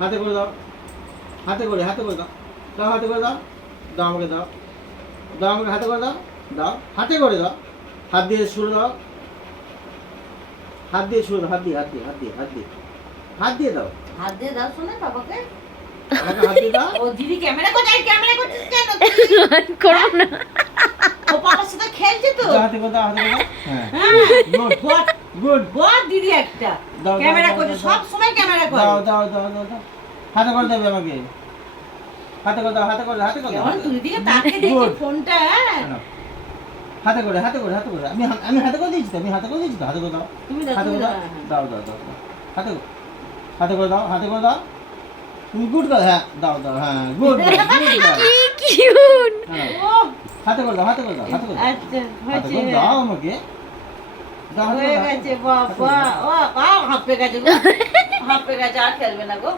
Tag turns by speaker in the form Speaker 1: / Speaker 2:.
Speaker 1: হাতে করে দাও। হাতে করে হাতে করে দাও। দাও হাতে করে দাও। দাও আমাকে দাও। দাও আমাকে হাতে করে দাও। দাও। হাতে করে দাও। হাত দিয়ে শুরু দাও। হাত দিয়ে শুরু দাও। হাত দিয়ে হাত দিয়ে হাত দিয়ে হাত দিয়ে। হাত দিয়ে দাও।
Speaker 2: হাত দিয়ে দাও শোনে বাবাকে।
Speaker 1: হাত দিয়ে দাও।
Speaker 2: ও দিদি ক্যামেরা কোথায়? ক্যামেরা করছিস কেন
Speaker 3: করো না।
Speaker 2: ও বাবার সাথে খেলছে তো।
Speaker 1: হাতে করে দাও হাতে করে দাও। হ্যাঁ।
Speaker 2: হ্যাঁ।
Speaker 1: গুড
Speaker 2: বট দিদি একটা
Speaker 1: দাও,
Speaker 2: ক্যামেরা
Speaker 1: দাও, দাও,
Speaker 2: সব সময় ক্যামেরা করে
Speaker 1: দাও দাও দাও দাও দাও হাতে করে দেবে আমাকে হাতে করে দাও হাতে করে হাতে করে দাও
Speaker 2: তুই দিকে তাকে দেখি ফোনটা হ্যাঁ
Speaker 1: হাতে করে হাতে করে হাতে করে আমি আমি হাতে করে দিয়েছি আমি হাতে করে দিয়েছি হাতে করে দাও
Speaker 2: তুমি
Speaker 1: হাতে করে
Speaker 2: দাও
Speaker 1: দাও দাও দাও দাও দাও। হাতে করে- হাতে করে দাও হাতে করে দাও তুমি গুড করে হ্যাঁ দাও দাও হ্যাঁ গুড
Speaker 3: কি কিউট
Speaker 1: হাতে করে দাও হাতে করে দাও হাতে করে দাও
Speaker 2: আচ্ছা
Speaker 1: করে দাও আমাকে দাও
Speaker 2: হয়ে গেছে বাবা। ও হাঁপে গেছে হাঁপে গেছে আর খেলবে না গো।